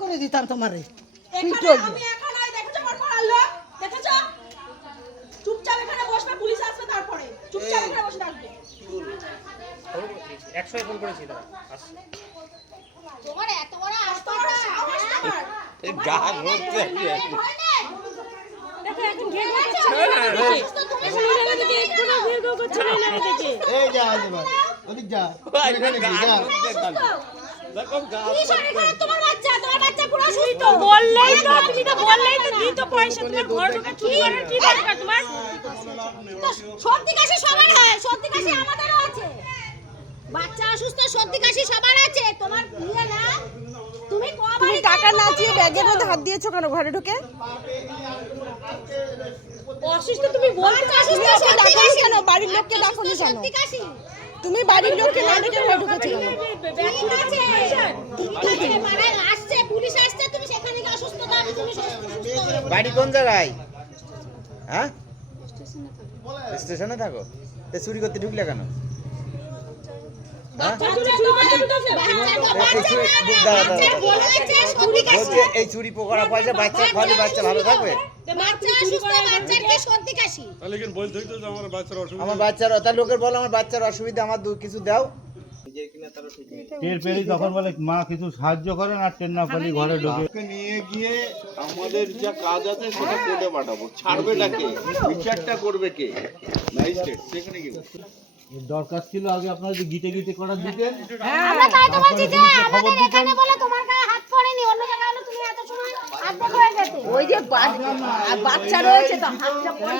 করে দিতাম তোমারে। এখানে আমি একা নাই, দেখেছো পরপর আলো, দেখেছো? চুপচাপ এখানে বসবে, পুলিশ আসবে তারপরে চুপচাপ এখানে বসে থাকবে। 100 ফোন করেছি দাদা আসছে। তোমার এত বড় আস্তানা সাহস তোমার, এই গান হচ্ছে ভয় নেই। দেখো এখন ঘের ঘের করছে তুমি লাগা থেকে একটু না ঘের ঘের করছে না লাগা থেকে এই যা এবার ওদিক যা এখানে যা দেখো গান কি শরীর খারাপ তোমার বাচ্চা পুরো সুস্থ। বললেই তো তুমি তো বললেই তো দিই তো পয়সা তোমার ঘর ঢোকা চুরি করার কি দরকার তোমার? তো সর্দি কাশি সবার হয়, সর্দি কাশি আমাদেরও আছে। বাচ্চা অসুস্থ, সর্দি কাশি সবার আছে, তোমার ইয়ে না। তুমি তুমি টাকা নাচিয়ে ব্যাগের মধ্যে হাত দিয়েছো কেন ঘরে ঢুকে? অসুস্থ তুমি বলতে তুমি ওকে ডাকনি কেন? বাড়ির লোককে ডাকনি কেন? সর্দি কাশি তুমি বাড়ির লোককে না ডেকে ঘরে ঢুকেছো কেন? ব্যাগ চুরি আছে, করছে ঠিক আছে, মানে আসছে পুলিশ আসছে, তুমি সেখানে গিয়ে অসুস্থ দাবি, তুমি সুস্থ হয়ে বাড়ি কোন জায়গায়? হ্যাঁ স্টেশনে থাকো। তে চুরি করতে ঢুকলে কেন? হ্যাঁ বলছে এই চুরি করা পয়সা বাচ্চা খাওয়ালে বাচ্চা ভালো থাকবে। আমার বাচ্চার তার লোকের বলো আমার বাচ্চার অসুবিধা, আমার কিছু দাও। টের পেলি তখন বলে মা কিছু সাহায্য করেন, আর টের না পেলি ঘরে ঢোকে। নিয়ে গিয়ে আমাদের যা কাজ আছে সেটা কোর্টে পাঠাবো। ছাড়বেটা কে? বিচারটা করবে কে? ম্যাজিস্ট্রেট। সেখানে গিয়ে দরকার ছিল আগে আপনারা যে গিটে গিটে করার দিতেন, আমরা তাই তো বলছি যে খবর আমাদের দিতেন। এখানে বলে তোমার গায়ে হাত পড়েনি, অন্য জায়গায় হলে তুমি এত সময় হাত পড়ে যেতে। ওই যে বাচ্চা রয়েছে তো হাতটা পড়ে